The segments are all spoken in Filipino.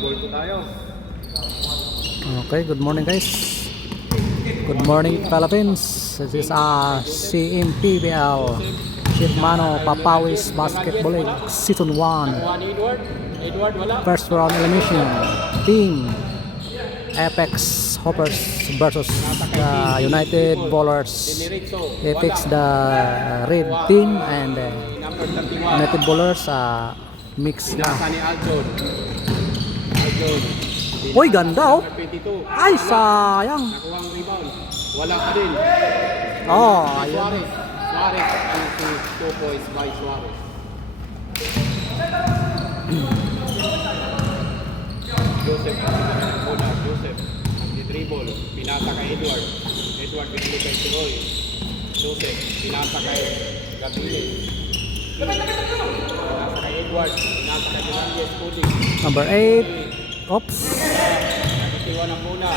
Basketball po tayo. Okay, good morning guys. Good morning Philippines. This is CMPBL Chief Mano Papawis Basketball League Season 1. Edward, wala. First round elimination. Team Apex Hoppers versus the United Bowlers. It takes the red team and Number 31. United Bowlers mix na. Pinasa ni Aljon. Uy, ganda oh. Number 22. Ay, sayang. Nakuha ang rebound. Wala ka din. Oh, Si ayun. Suarez and 2 points by Suarez. Joseph ang bola. Joseph ang dribble. Pinasa kay Edward. Edward binili kay Siroy. Joseph pinasa kay Gabriel. Pinasa kay Edward. Pinasa kay Fernandez. Cody. Number 8. Oops. Natiwan ang bola.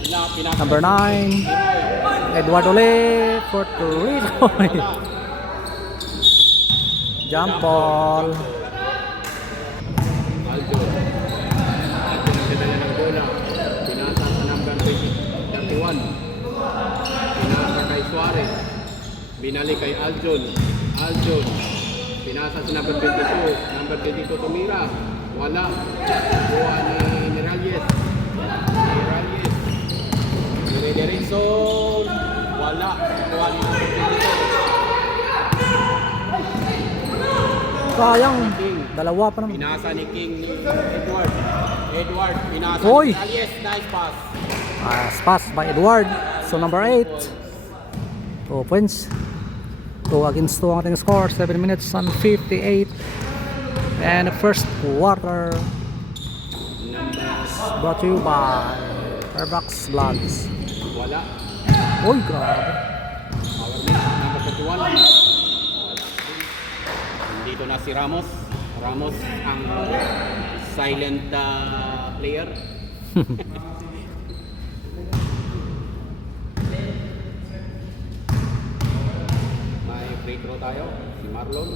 Wala. Pinasa Number 9. Edward ulit for 3. Jump ball. Aljon nagdadala ng bola. Pinasa sa number 31. Pinasa kay Suarez. Binalik kay Aljon. Pinasa sa number 22. Number 22 tumira. Wala. Kuha ni Reyes. Diretso. Wala. Kuha ni number 22. Sayang. Dalawa pa naman. Pinasa ni King ni Edward. Pinasa Oy! ni Reyes. Nice pass. Pass by Edward. So number 8. 2 points. 2 against 2 ang ating score. 7 minutes and 58. And the first quarter brought to you by Fairbox Vlogs. Wala. Uy, grabe. Power miss, number 31. Dito na si Ramos. Ramos ang silent player. May free throw tayo. Si Marion.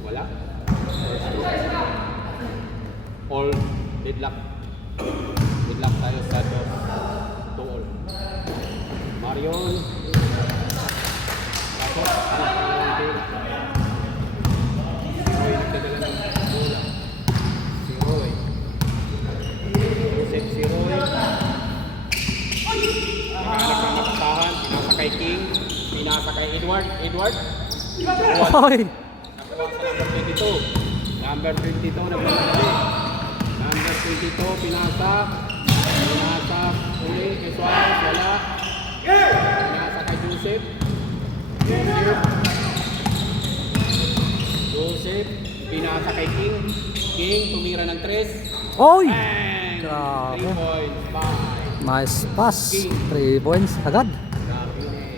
Wala. First throw. All deadlock. Deadlock tayo sa 2 all. Marion. Tapos, si Roy nagdadala ng bola. Si Roy. Joseph si Roy. Nakahanap ng mapasahan. Pinasa kay King. Pinasa kay Edward. Uy. Nakuha sa number 22. Number 22 na pinasa. Number 22 pinasa. Pinasa uli kay Suarez. Wala. Pinasa kay Joseph. Joseph, pinasa kay King. King, tumira ng 3. Uy. Bang! Grabe. 3 points. Bye. Nice pass. 3 points agad. Grabe na eh.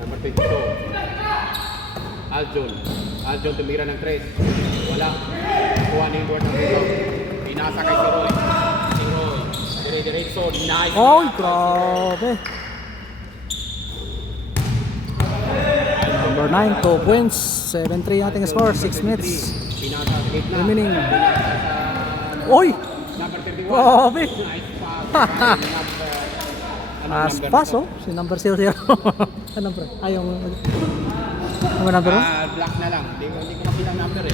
Number 22. Aljon tumira ng 3. Wala. Kuha ni Edward ng rebound. Pinasa kay Siroy. Diretso. Nice. Uy, grabe. Number 9, 2 points. 7-3 ating score. 6 minutes. Pinasa sa gitna. Remaining. Pinasa sa Uy. number 31. Grabe. Nice pass. As pass oh. Si number 00. Ano bro? Ay, yung number oh? Black na lang. Hindi ko makita ang number eh.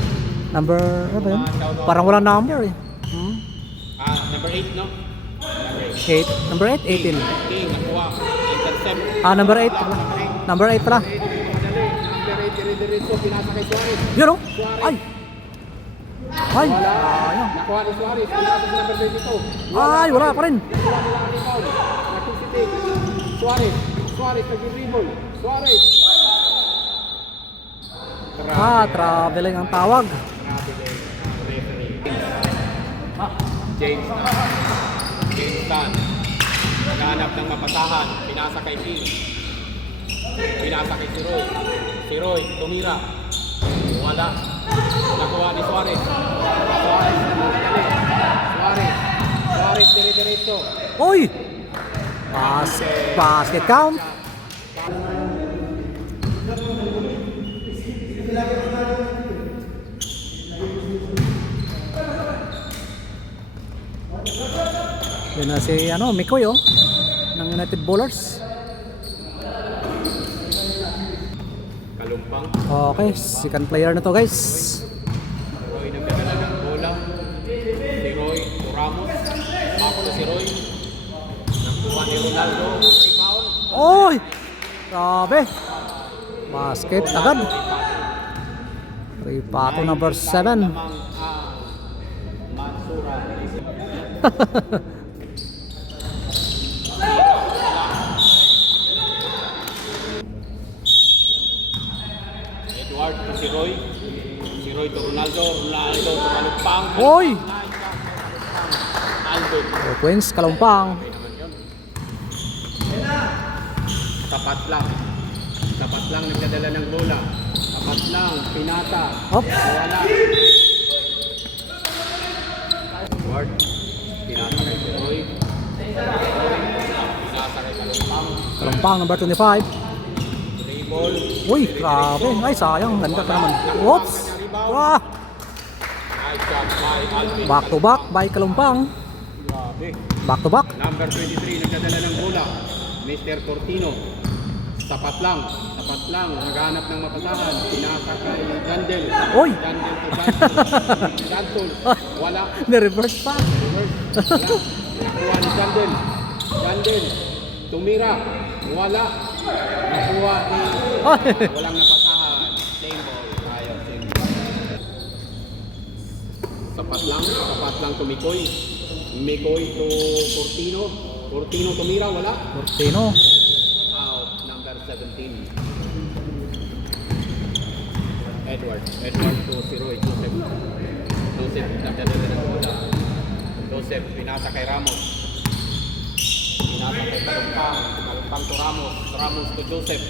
Number, ano ba yun? Parang walang number eh. Number 8, no? 8. Number 8, 18. King, nakuha. Intercept. Number 8 pala. Number 8 pala. Diretso, pinasa kay Suarez. Yun oh. Ay. Ay. Wala. Sayang. Nakuha ni Suarez. Pinasa sa number 22. Ay, wala pa rin. Suarez, nag-dribble. Suarez. Traveling ang tawag. James Tan. Naghanap ng mapasahan. Pinasa kay King. Pinasa kay Siroy, tumira. Wala. Nakuha ni Suarez. Suarez, dire-diretso. Uy! Basket count. Yan na si Mikoy ng United Bowlers. Kalumpang. Okay, second player na to guys. Roy nagdadala ng bola. Si Roy Ramos. Ako na si Roy. Nakuha ni Ronaldo. Rebound. Oy! Grabe! Basket agad. Ripato number 7. Lamang ang Mansura. Edward to si Roy. Si Roy to Ronaldo. Ronaldo to Kalumpang. Oy! Aldo. 2 points, Kalumpang. Okay naman yun. Tapat lang. Tapat lang nagdadala ng bola. Tapat lang. Pinata. Hop! Wala. Edward. Pinata kay si Roy. Pinata kay Kalumpang. Kalumpang number 25. Dribble. Uy, grabe. Ay, sayang. Ganda pa naman. Oops! Ah! Nice shot by Alvin. Back to back by Kalumpang. Grabe. Back to back. Number 23 nagdadala ng bola. Mr. Cortino. Sapat lang. Sapat lang. Naghanap ng mapasahan. Pinasa kay Jandel. Uy! Jandel to Jandel. Jandel. Wala. Na-reverse pa. Reverse. Wala. Nakuha ni Jandel. Jandel. Tumira. Wala. Nakuha ni... Walang napasahan. Same ball. Tayo. Same ball. Sapat lang. Sapat lang to Mikoy. Mikoy to Cortino. Cortino tumira. Wala. Cortino. Out. Number 17. Edward. Edward to si Roy. Joseph. Joseph. Nagdadala ng bola. Joseph. Pinasa kay Ramos. Pinasa kay Kalumpang. Kalumpang to Ramos. Ramos to Joseph.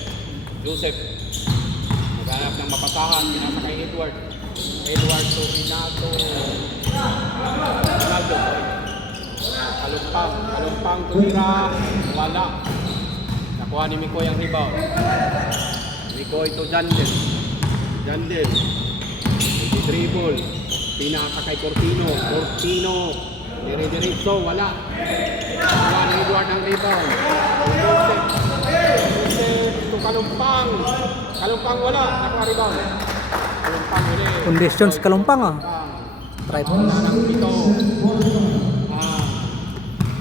Joseph. Naghanap ng mapasahan. Pinasa kay Edward. Edward to Minato. Ronaldo. Kalumpang. Kalumpang tumira. Wala. Nakuha ni Mikoy ang rebound. Mikoy to Jandel. Jandel. Dribble. Pinasa kay Cortino. Cortino. Dire-diretso. Wala. Nakuha ni Edward ang rebound. Joseph. Joseph to Kalumpang. Kalumpang wala. Nakuha rebound. Kalumpang ulit. Conditions Kalumpang Try po. Wala ng pito.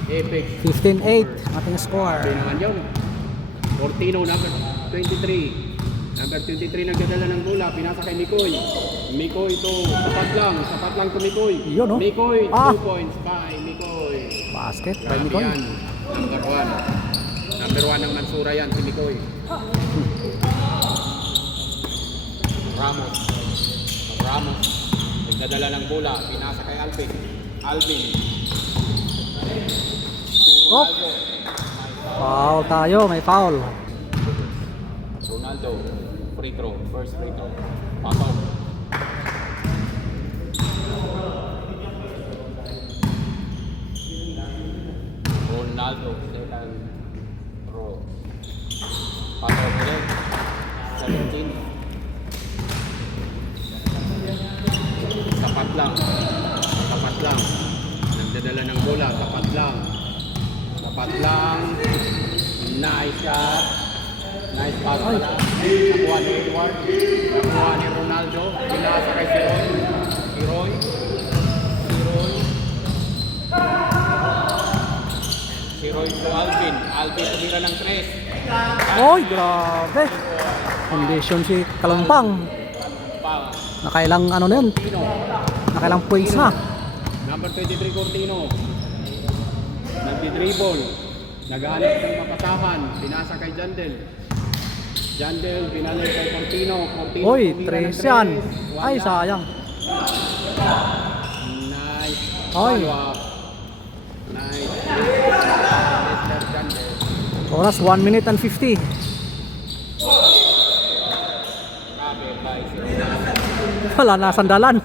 Epic. 15-8 ating score. Sabi naman yun. Cortino, number 23. Number 23 nagdadala ng bola. Pinasa kay Mikoy. Mikoy to. Sapat lang. Sapat lang to Mikoy. Yun, no? Mikoy. 2 Ah! points by Mikoy. Basket by Grabe Mikoy. yan. Number 1. Number 1 ng Mansura yan, si Mikoy. Ramos. Ramos. Nagdadala ng bola. Pinasa kay Alvin. Alvin. Oh! Foul tayo, may foul. Ronaldo, free throw, first free throw. Pasok. Ronaldo, second throw. Pasok ulit. 17. Tapat lang. Tapat lang. Nagdadala ng bola, tapat lang. Tapat lang. Nice shot. Nice pass pala. Nakuha ni Edward. Nakuha ni Ronaldo. Pinasa kay si Roy. Si Roy. Si Roy. Si Roy to Alvin. Alvin tumira ng 3. Oy, grabe. Condition si Kalumpang. Pang. Nakailang ano na yun? Cortino. Nakailang points na. Number 23 Cortino. Nagdi-dribble. Naghahanap ng mapasahan. Pinasa kay Jandel. Jandel, pinalay kay Cortino. Cortino Oy, tumira ng 3 yan. Wala. Ay, sayang. Nice. Oy. Follow-up. Nice. Mr. Jandel. Oras 1 minute and 50. Grabe, guys. Wala na sandalan.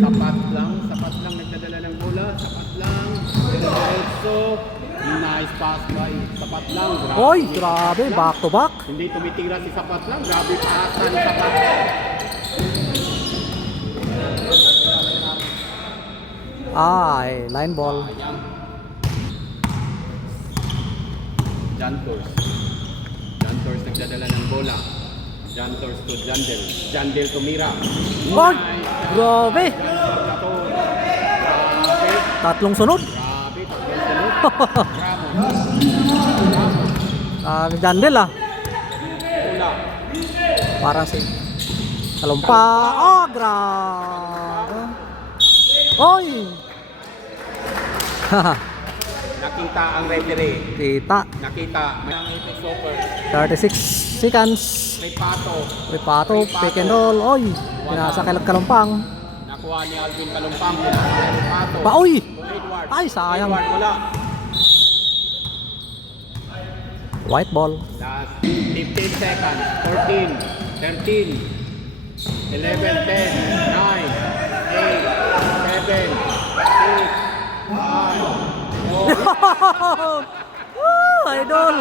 Sapat lang nagdadala ng bola. Sapat lang. Diretso. Nice pass by Sapat lang. Oy, grabe, back to back. Hindi tumitira si Sapat lang. Grabe paasa ni Sapat. Ay, line ball. Sayang. Jantors. Jantors nagdadala ng bola. Jantors to Jandel. Jandel tumira. Oy, grabe. Jantor na to. Grabe. Tatlong sunod. Grabe. Ramos. Jandel ah. Bola. Parang si Kalumpa. Oh, grabe. Oy. Nakita ang referee. Kita. Nakita. May stopper. 36 seconds. May pato. Ripato, pick and roll. Oy, pinasa kay Kalumpang. Nakuha ni Alvin Kalumpang. May pato. Pa, oy. To Edward. Ay, sayang. Edward wala. White ball. Last 15 seconds. 14, 13, 11, 10, 9, 8, 7, 6, 5, 4. Idol.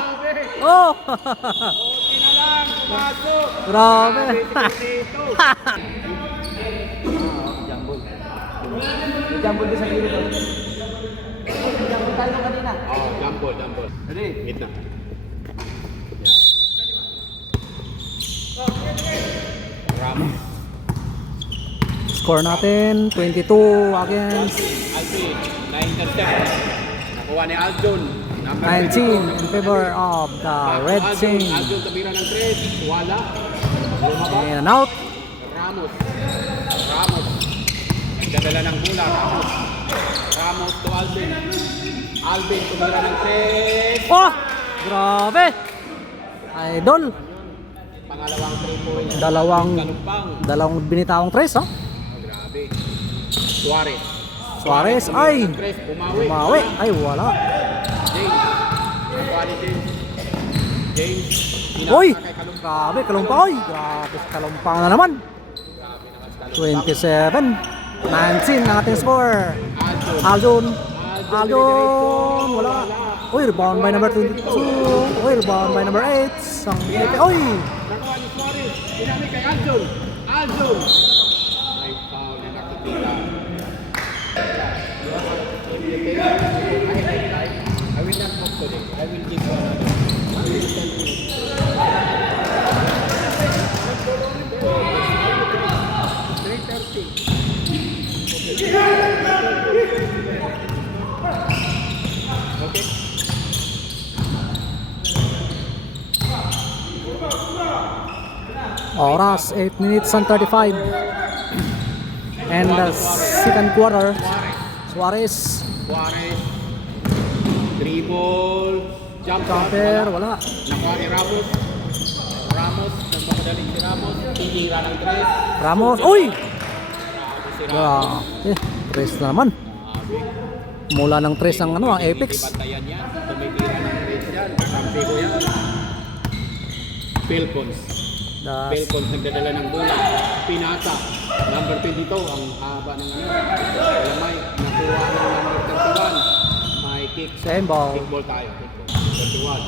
Oh. Okay na lang. Pumasok. Grabe. Dito. Jambol. Jambol din sa gilid. Jambol tayo kanina. Oh, jambol. Ready? Hit na. Ramos. Score natin 22 against Alvin. 9-step. Nakuha ni Aljun. Number 19 in favor of the Red Team. Aljun tabira ng 3. Wala. Lumabas. In and out. Ramos. Nagdadala ng bola. Ramos to Alvin. Alvin tumira ng 3. Oh! Grabe! Idol! Pangalawang 3 points. Kalumpang. Dalawang binitawang tres, oh. Oh, grabe. Suarez. Suarez, ay! Tres, bumawi. Umawi. Ay, wala. James. Nakuha ni James. James. Uy! Pinasa kay Kalumpang. Grabe, Kalumpang. Oy! Grabe, Kalumpang na naman. Grabe naman si Kalumpang. 27. 19 ang ating score. Aljun. Aldon! Wala. Uy, rebound by number 22. Uy, rebound by number 8. Uy! Nakuha ni Suarez. Pinami kay Aljun. May foul na nakikita. I will not move today. I will give you another. Okay. Oras 8 minutes and 35. And the second quarter, Suarez. Suarez, Dribble. jumper, wala. Nakuha ni Ramos. Nagmamadali si Ramos. Tinira ng 3. Ramos, uy! Grabe si Ramos. Grabe, tres na naman. Grabe. Mula ng tres ang ano, ang Apex. Bantayan yan. Tumitira ng 3 yan. Kampi ko yan. Philpons. The Philpons nagdadala ng bola. Pinasa. Number 22. Ang haba ng ano. Lamay. Nakuha ng number 31. May kick. same ball. Kickball tayo. Kickball. 31.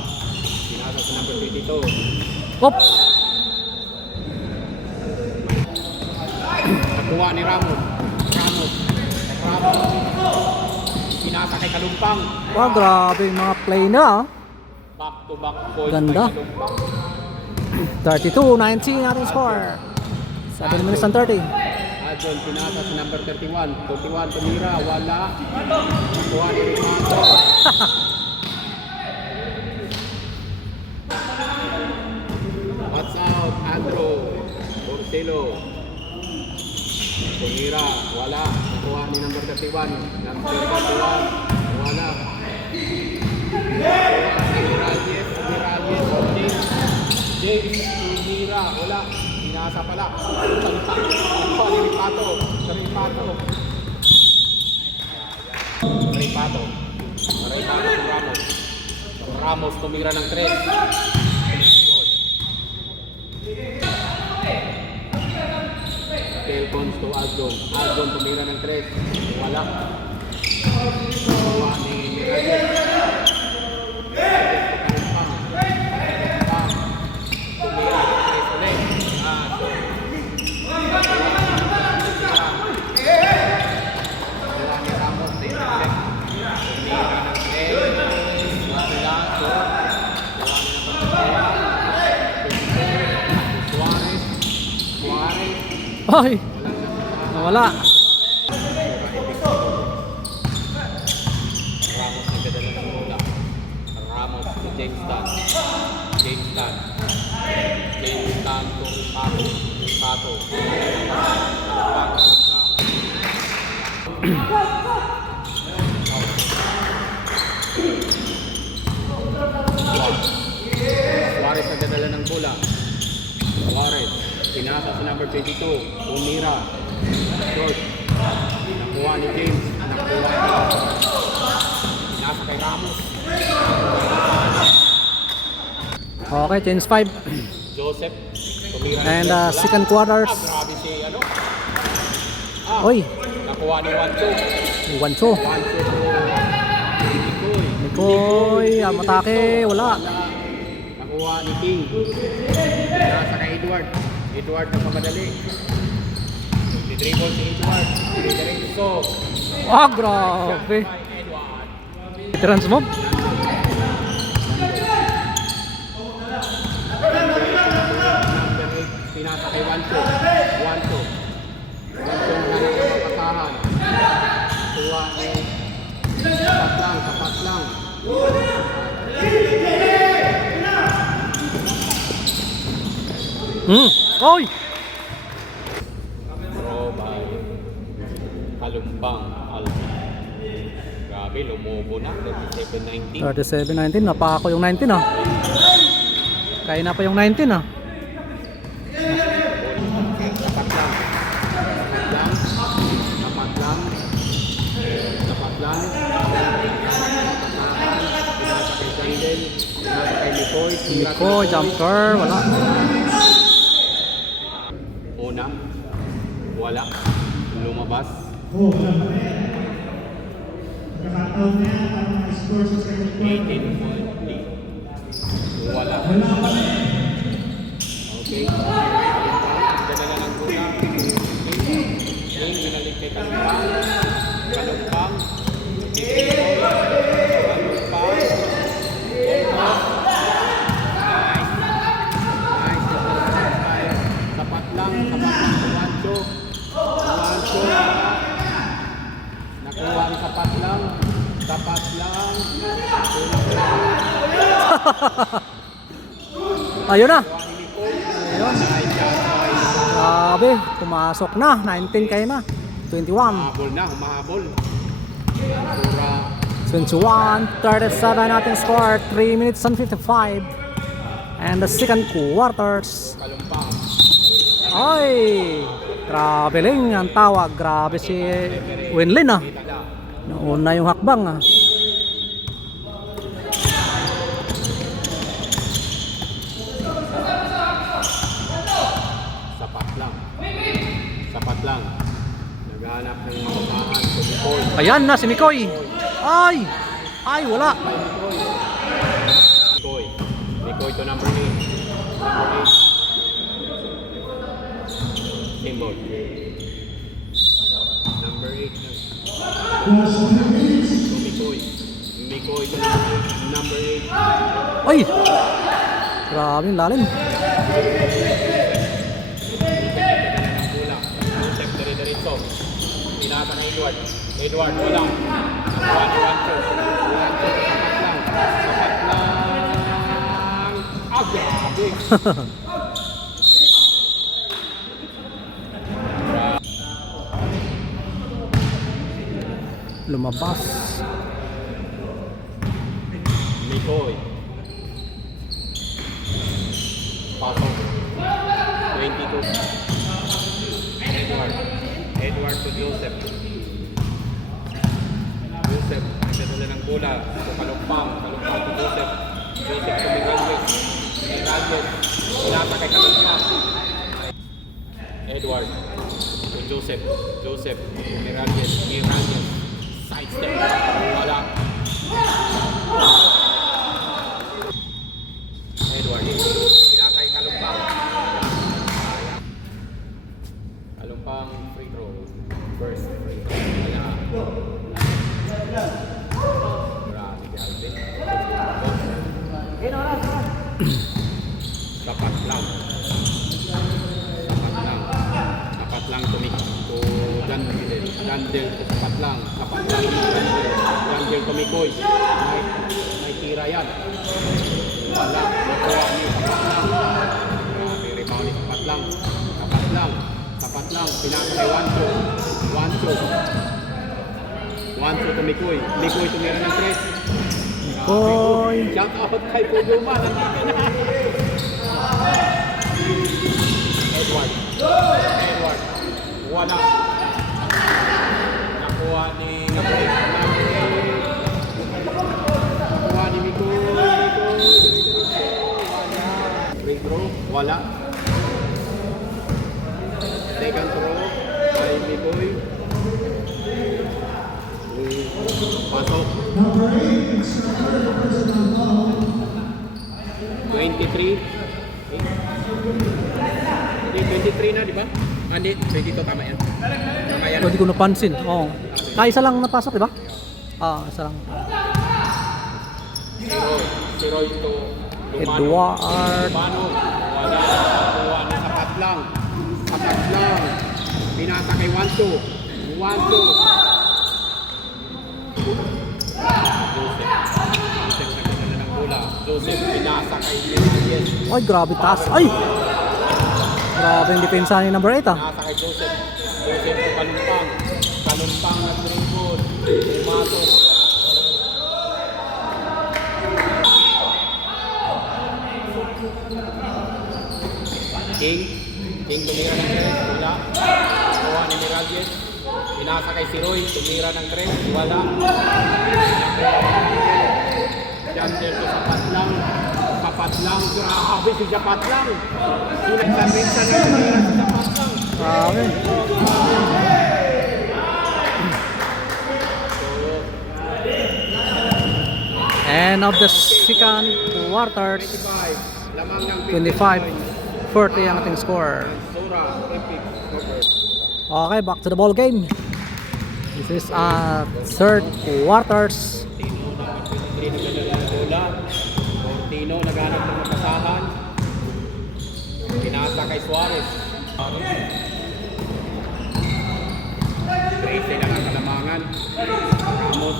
Pinasa sa number 22. Oops! Nakuha ni Ramos. Pinasa kay Kalumpang. Wow, grabe yung mga play na. ah. Back to back point Ganda. kay Kalumpang. 32-19 ating score. 7 minutes and 30. Adjon pinasa sa number 31. 41 tumira. Wala. Nakuha ni Ricardo. Watch out. Andrew. Porcelo. Tumira. Wala. Nakuha ni number 31. Number 31. Wala. James tumira. Wala. Pinasa pala. Nakuha ni Ripato. Ripato ng Ramos. Ramos tumira ng 3. Philpons to Aldon tumira ng 3. Wala. Nakuha ni Miralles. Ay! Nawala. Ramos nagdadala ng bola. Ramos to James Dunn. James Dunn. James Dunn to Pato. Pato. Suarez nagdadala ng bola. Suarez. Pinasa sa number 22. Umira. Short. Nakuha ni James. Nakuha ni Pinasa kay Ramos. Okay, change 5. Joseph. Tumira ng And bola. second quarters. Grabe si ano. Oy, Nakuha ni 1-2. 1-2. 1-2 to Nikoy. Nikoy, matake, wala. Nakuha ni King. Pinasa kay Edward. Edward na pamadali. Di-dribble si Edward. Diretso. Ah, grabe. By Edward. Transmob. Pinasa kay 1-2. 1-2. 1-2 na nakakasahan. Kuha ni sapat lang. Oy! Throw by Kalumbang Alvin. Grabe, lumubo na. 37-19. 37-19, napako yung 19 ah. Kaya na pa yung 19 ah. Sapat lang. Sapat lang. Sapat lang. Pinasa kay Jandel. Pinasa kay Mikoy. Nico, jumper, wala. Una. Wala. Lumabas. Eighteen point lead. Wala. Okay. Dadala ng bola. King, binalik kay Kalumpang. Kalumpang. Kalumpang. Nice. Sapat lang. Wancho. Nakuha ang sapat lang. Sapat lang. Ayun na. Ayun. Grabe, pumasok na. 19 kayo na. 21. Humahabol na. Humahabol. Pura. 21-37 natin score. 3 minutes and 55. And the second quarters. Kalumpang. Ay! Grabe Ling ang tawag. Grabe si Winlin ah. Nauna yung hakbang ah. Sapat lang. Sapat lang. Naghahanap ng makapahan. Tumikoy. Ayan na si Mikoy. Ay! Ay, wala. Mikoy. Mikoy to number 8. Number 8. Symbol. Number 8. Mikoy. Mikoy to number 8. Ay! Grabe yung lalim. Joseph dire-diretso. Pinasa na Edward. Edward, wala. Nakuha ni Wancho. Wancho, sapat lang. Sapat lang. Ah, grabe. Lumabas. Mikoy. Pasok. 22. Edward. Edward to Joseph. Joseph, nagdadala ng bola. So, Kalumpang. Kalumpang to Joseph. Joseph to Miralles. Miralles. Pinasa kay Kalumpang. Edward to Joseph. Joseph. Miralles. Miralles. Sidestep. Wala. Edward. Pinasa kay Kalumpang. Kalumpang free throw. First free throw. Wala. Grabe, Alvin. Sapat lang. Sapat lang. Sapat lang to Jandel. Jandel to sapat lang Jandel. Jandel to Mikoy. May tira yan. Wala. Nakuha ni sapat lang. Grabe, rebound ni sapat lang. Sapat lang. Pinasa kay Wancho to Mikoy. Mikoy tumira ng 3. Mikoy. Shout out kay Puduma. Nandito na. Edward. Wala. Nakuha ni Mikoy. Free throw. Wala. Second throw kay Mikoy. Pasok. 23. Hindi, 23 na, di ba? Hindi, 22 tama yan. Tama yan. Hindi ko napansin. Oo. Isa lang napasok, di ba? Isa lang. Si Roy to Edward. Lumano. Wala. Nakuha na sapat lang. Pinasa kay Wancho. Joseph, pinasa kay Yes. Ay, grabe taas. Ay! Grabe yung depensa ni number 8 ah. Pinasa kay Joseph to Kalumpang na dribble. Pumasok. King tumira ng 3, wala. Nakuha ni Miralles. Pinasa kay si Roy, tumira ng 3, wala. Jandel to sapat lang. Grabe si sapat lang. Sulit sa minsan na tumira si sapat lang. Grabe. End of the second quarters. 25. Lamang ng 25-40 ang ating score. Sora, epic score. Okay, back to the ball game. This is third quarters. Portino naghanap ng mapasahan. Pinasa kay Suarez. 13 lang ang kalamangan. Ramos,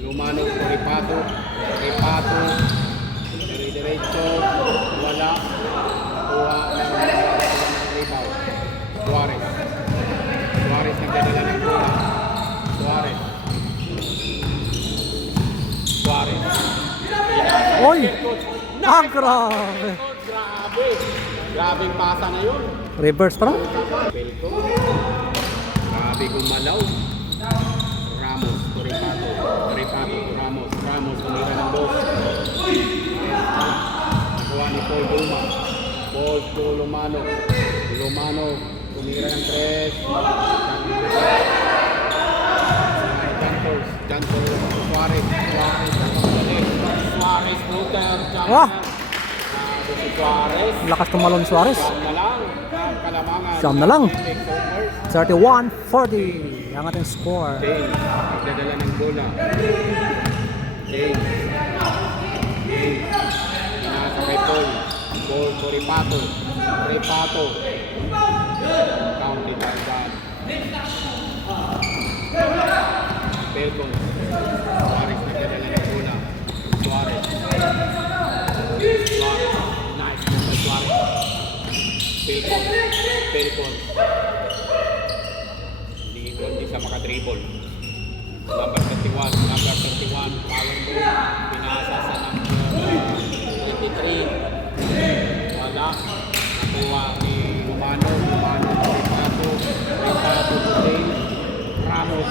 Lumano, Ripato, diretso, wala, kuha ng rebound. Suarez nagdadala ng bola. Suarez. Oy! Grabe! Grabing pasa na yun. Reverse pa lang? Pelco. Grabe gumalaw. Ramos to Ripato to Ramos tumira ng 2. Nakuha ni Paul to Lumano tumira ng 3. Jantor Suarez Luther Wah! si Suarez. Lakas tumalon Suarez. Siyam na lang. 31-40 ang ating score. James, nagdadala ng bola. James. Pinasa kay Paul to Ripato. Counting by God. Pelcon. Suarez nagdadala ng bola. Suarez. Nice move by Suarez. Pelcon. Hindi siya makadribble. Number 31, foul ball. Pinasa sa number 23. Wala. Nakuha ni Lumano Ripato to James. Ramos.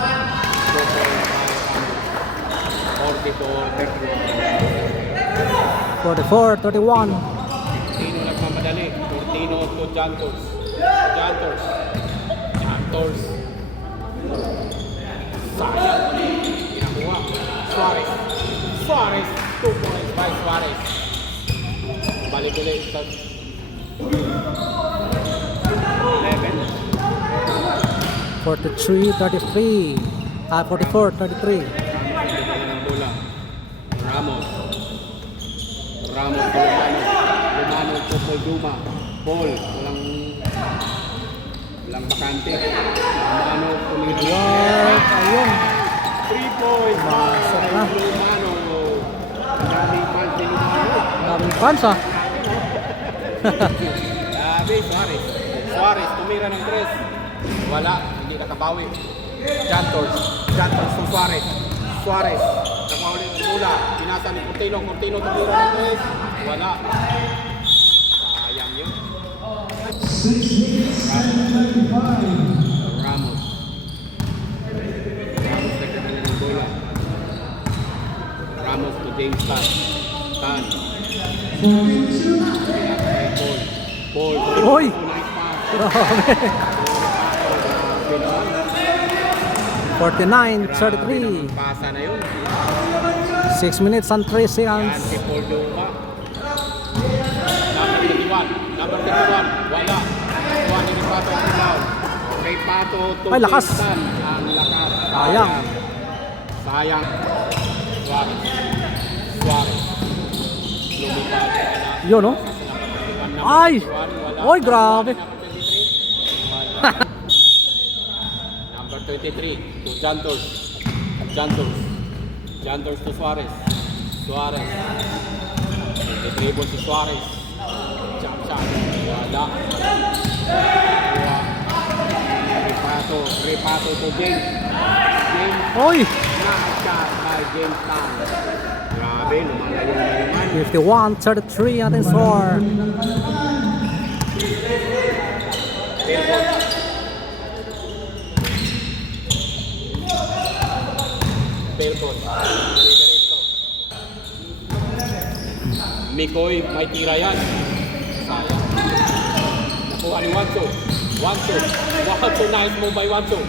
44-31. Portino nagmamadali. Portino to Jantors. Sayang. Pinakuha. Suarez. 2 points by Suarez. Balik ulit sa 11. 43-33. 44-33. Ng bola. Ramos to Lumano to Paul Duma. Paul, walang bakante. Mano, tumingin. Edward, ayun. 3 points. Masok na. Mano. Ang daming fans din ni Mano. Daming fans ah. Grabe, Suarez. Suarez, tumira ng 3. Wala, hindi nakabawi. Jantors to Suarez. Suarez, nakuha ulit ang bola. Pinasa ni Cortino. Cortino tumira ng 3. Wala. Sayang yun. Ramos. Ramos nagkakala ng bola. Ramos to James Tan. Tan. Paul. Oy! Nice pass. Grabe. Grabe naman. 49-33. Pasa na yun. 6 minutes and 3 Yan seconds. si Paul Duma. Number 31. Wala. Kuha ni Pato ang rebound. Kay Pato to Ay, lakas. Kingston. Ang lakas. Sayang. Sayang. Suarez. Lumipad. Yun oh. Ay! Oy, grabe. Number 23 to Jantos. Jantos to Suarez. Dribble si Suarez. Jump shot. Wala. Repato to James. Oy! Knockshot by James Tan. Grabe, lumalayo na naman. 51-33 ating score. Pelton. Mikoy, may tira yan. Sayang. Nakuha ni Wanso. Wanso, nice move by Wanso.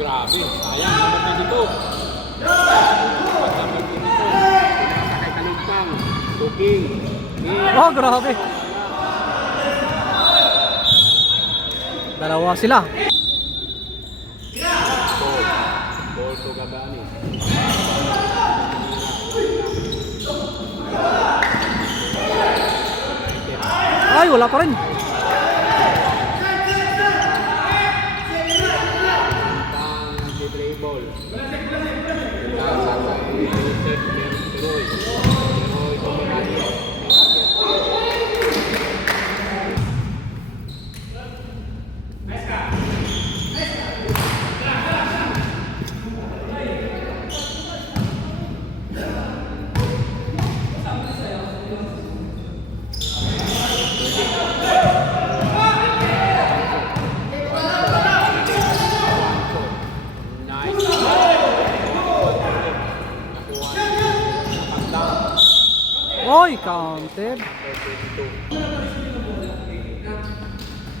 Grabe, sayang. Number 22. Number 22. Pinasa kay Kalumpang. To King. Oh, grabe. Dalawa sila. Ball to Gabani. Ay, wala pa rin. Dribble. Pinasa sa Joseph Teroy. Teroy to Miralles. Nice. Oy, counted.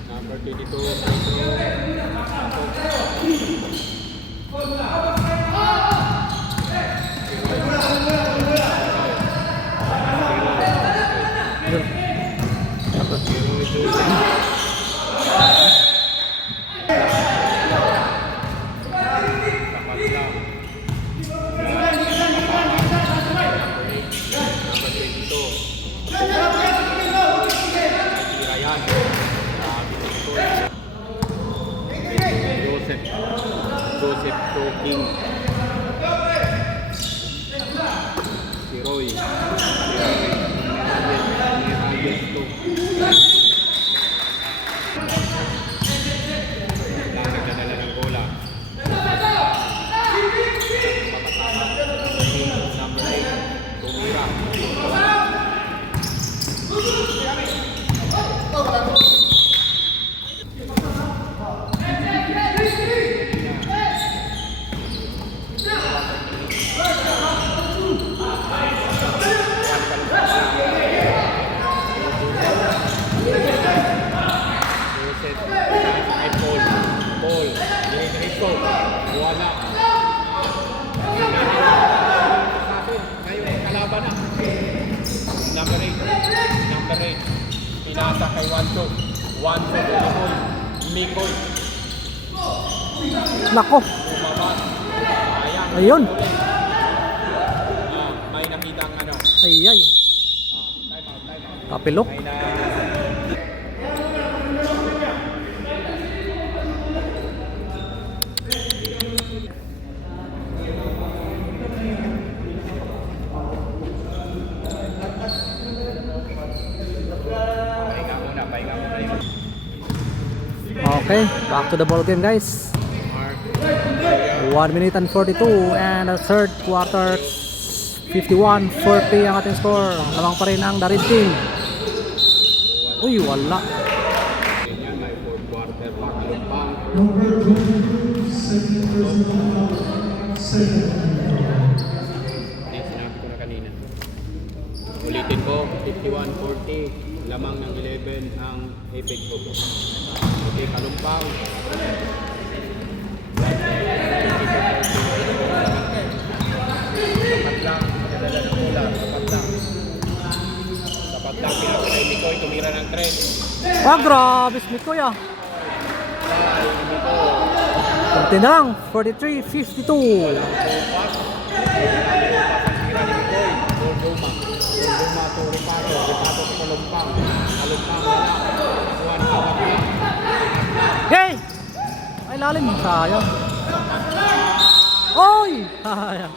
Number 22. Joseph to King. Si Roy. Miralles to. Lang nagdadala ng bola. Number 8. Tumira. Wala. Ngayon, kalaban na. Number 8. Pinasa kay Wanso. Wanso to Mikoy. Nako. Bumabas. Sayang. Ayun. May nakita ang ano. Ay, ay. Time out. Kapilok. May na Okay, back to the ball game, guys. 1 minute and 42 and the third quarter 51-40 ang ating score. Lamang pa rin ang The Red Team. Uy, wala. Ganyan, may 4th quarter pa. Kalumpang. Hindi, sinabi ko na kanina. Ulitin ko, 51-40. Lamang ng 11 ang Apex ko. Okay, Kalumpang. Sapat lang, magdadala ng bola. Sapat lang. Sapat lang, pinapilay ni Koy, tumira ng 3. Ah, grabe, Smith ko ya. Kunti na lang, 43-52. Yay! Ay, lalim. Sayang. Oy! Sayang.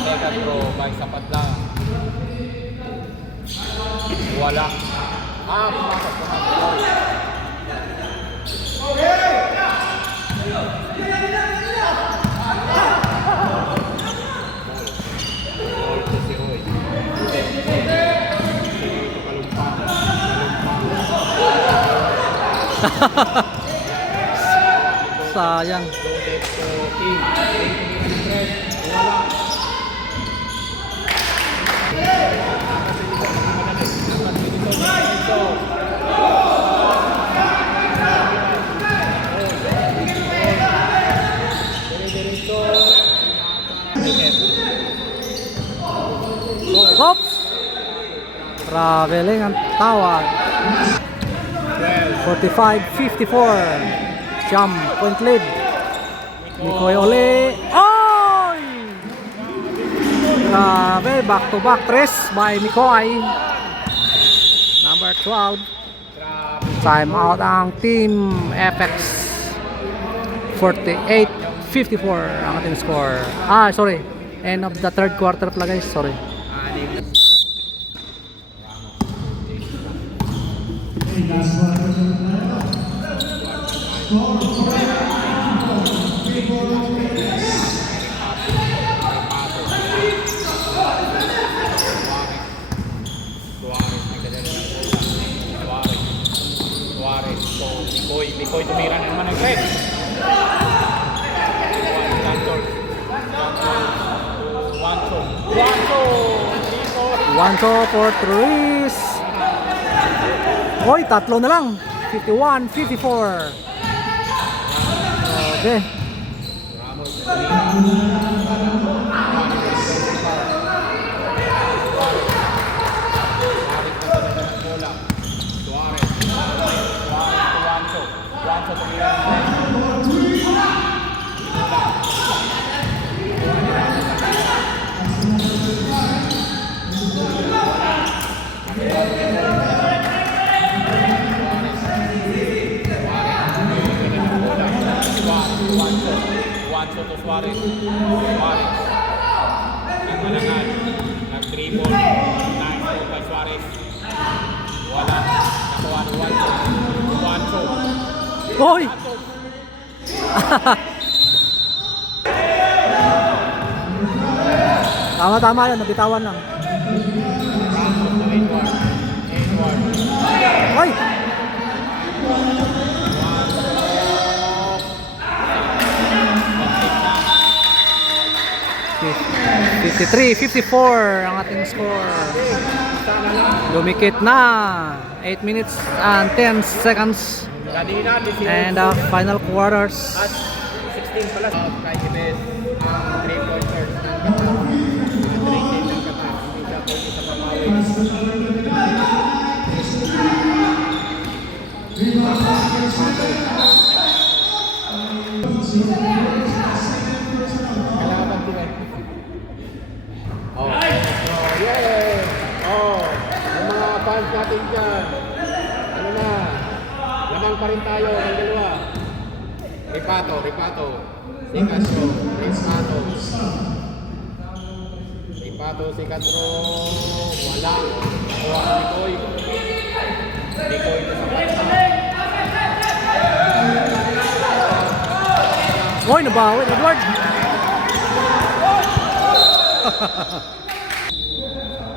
Second row, may sapat lang. Wala. Pumasok. Ball to si Roy. Ito Kalumpang. Sayang. Loaded to team. Wala. Oops! Traveling ang tawag. 45-54. Jump point lead. Mikoy uli. Oy! Grabe, back to back tres by Mikoy. Number 12. Time out ang Team FX. 48-54 ang ating score. Ah, sorry. End of the third quarter pala, guys. Sorry. Mikoy tumira na naman ng red. One two for threes. Hoy, tatlo na lang. 51-54. Okay. Juancho to Suarez. Suarez. Nagmalangan. Nag-dribble. Nice kay Suarez. Wala. Nakuha ni Juancho. Juancho. Hoy! Tama-tama yan, nabitawan lang. Edward. Edward. Hoy! 53-54 ang ating score. Lumikit na. 8 minutes and 10 seconds. Kanina, And the final quarters. 16 pala. Kay Ives, ang 3-pointers ng Qatar. Rated ng Qatar. Hindi siya pwede sa pamawi. Oh. Yeah! Oh! Yung mga fans natin dyan. Ano na? Lamang pa rin tayo ng dalawa. Ripato. Si Castro. Ripato. Pato si Castro. Wala. Nakuha si Koy. Koy na sa Pato. Oy, nabawi, Edward.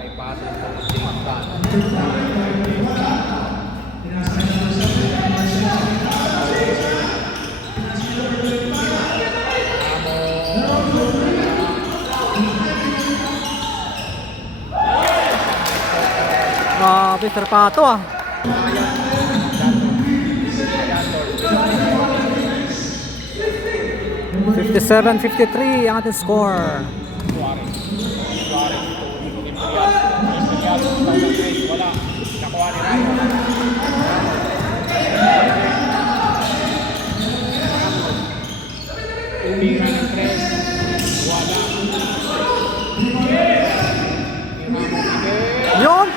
Ay pato sa Tintan. Mr. Pato ah. 57-53 ang ating score. Wala. Nakuha ni Ryan. Umira ng tres. Wala. Yun!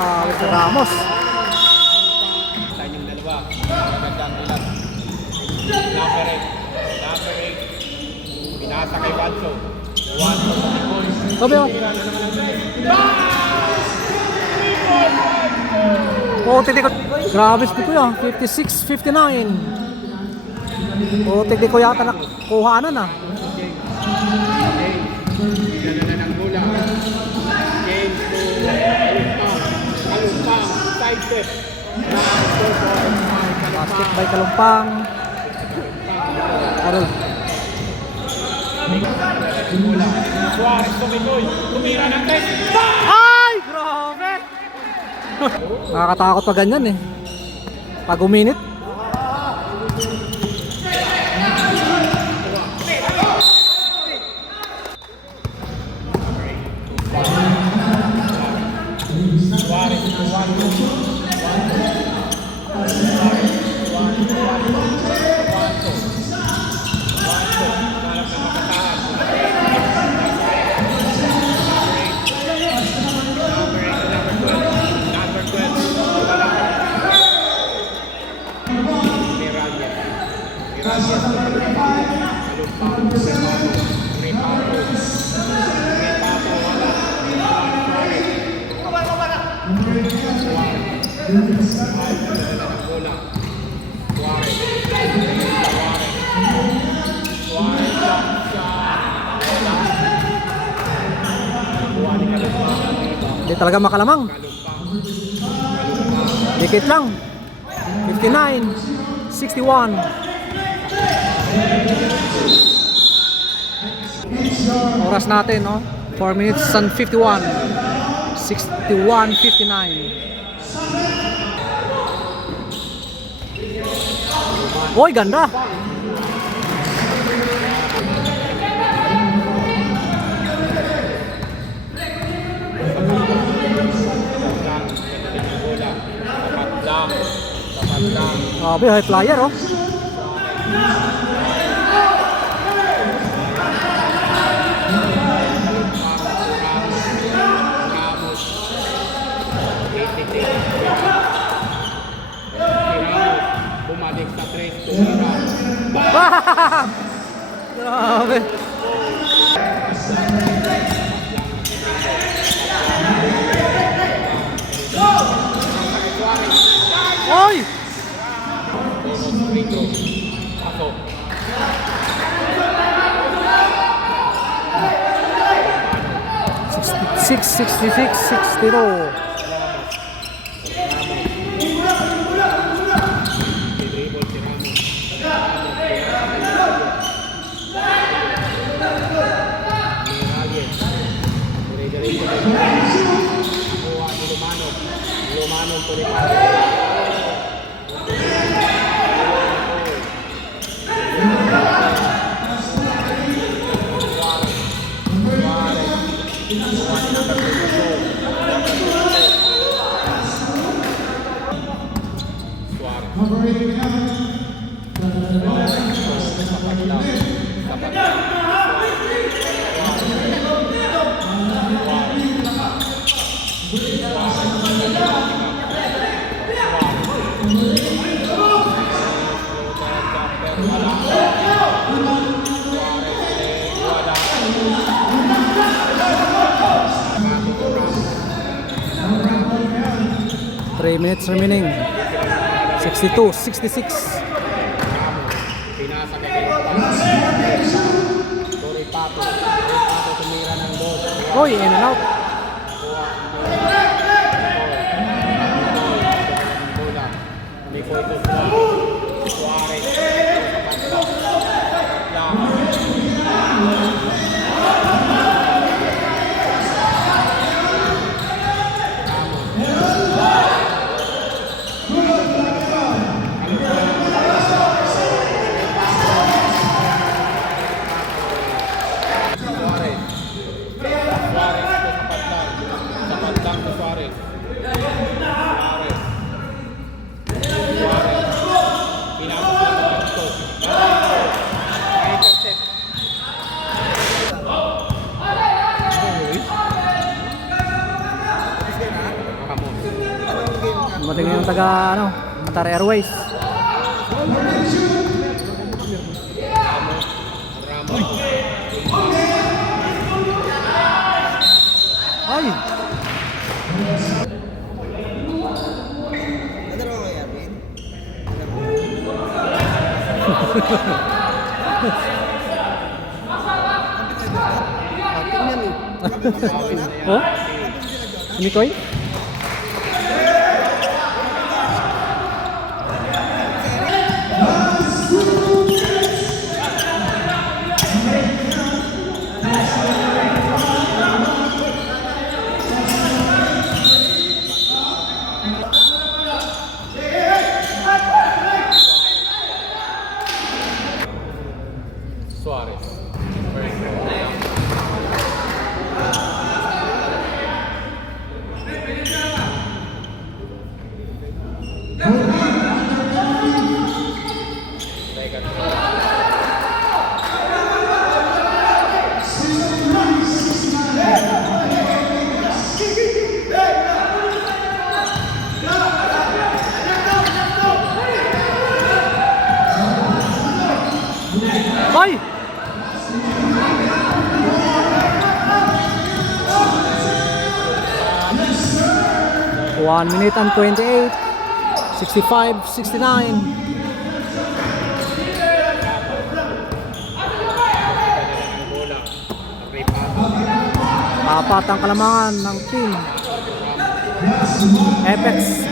Mr. Ramos. Sa inyong dalawa. Magandang ilan. Number 8. Pinasa kay Wanso. Wanso sa likod. Sabi mo. Umira na naman ang tres. Oh, titik ko. Grabe si ko yan. 56-59. Oh, titik ko yata nakuhaanan ah. James. Gano'n na ng bola. James to Kalumpang. Kalumpang. Side step. Basket by Kalumpang. Karol. Bola. Suarez tumikoy. Tumira ng tres. Ay! Grabe! Nakakatakot pa ganyan eh. Pag uminit. Suarez to Wanso. Hindi talaga makalamang. Dikit lang. 59-61. Oras natin, no? 4 minutes and 51. 61-59. Oy, ganda. Grabe, high flyer oh. Bumalik sa tres, tumira. Grabe. Oy! Pasok. 66-62. Lumanong po rin. minutes remaining. 62, 66. Pinasa kay Torre Pato tumira ng dos. Oy, in and out. May po ito sa Suarez. Dumating yung taga Qatar Airways. Ay! Oh? Ini koy? Suarez. Ay! One minute and 28, 65, 69. Apat ang kalamangan ng team Apex.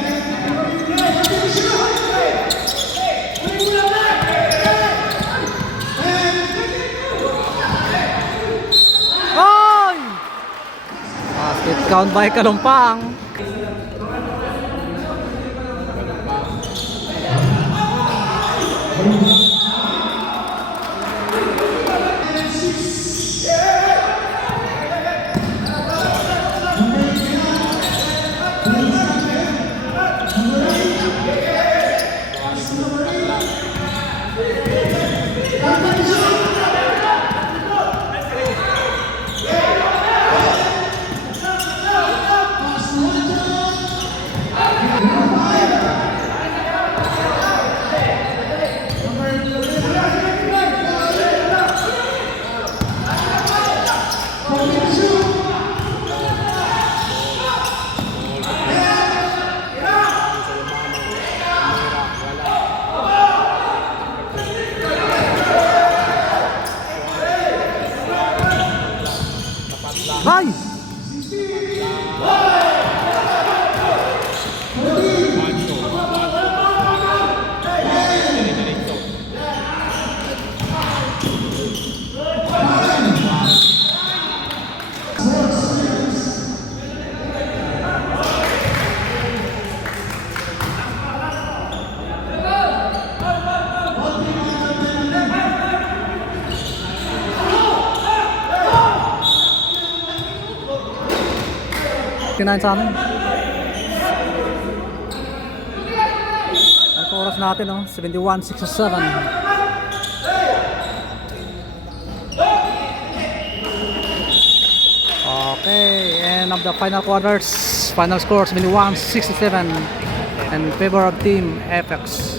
Ay! Basket count by Kalumpang. Ay! Kinain sa amin. Ano po oras natin, no? 71:67. Okay, end of the final quarters. Final score 71-67 in favor of team Apex.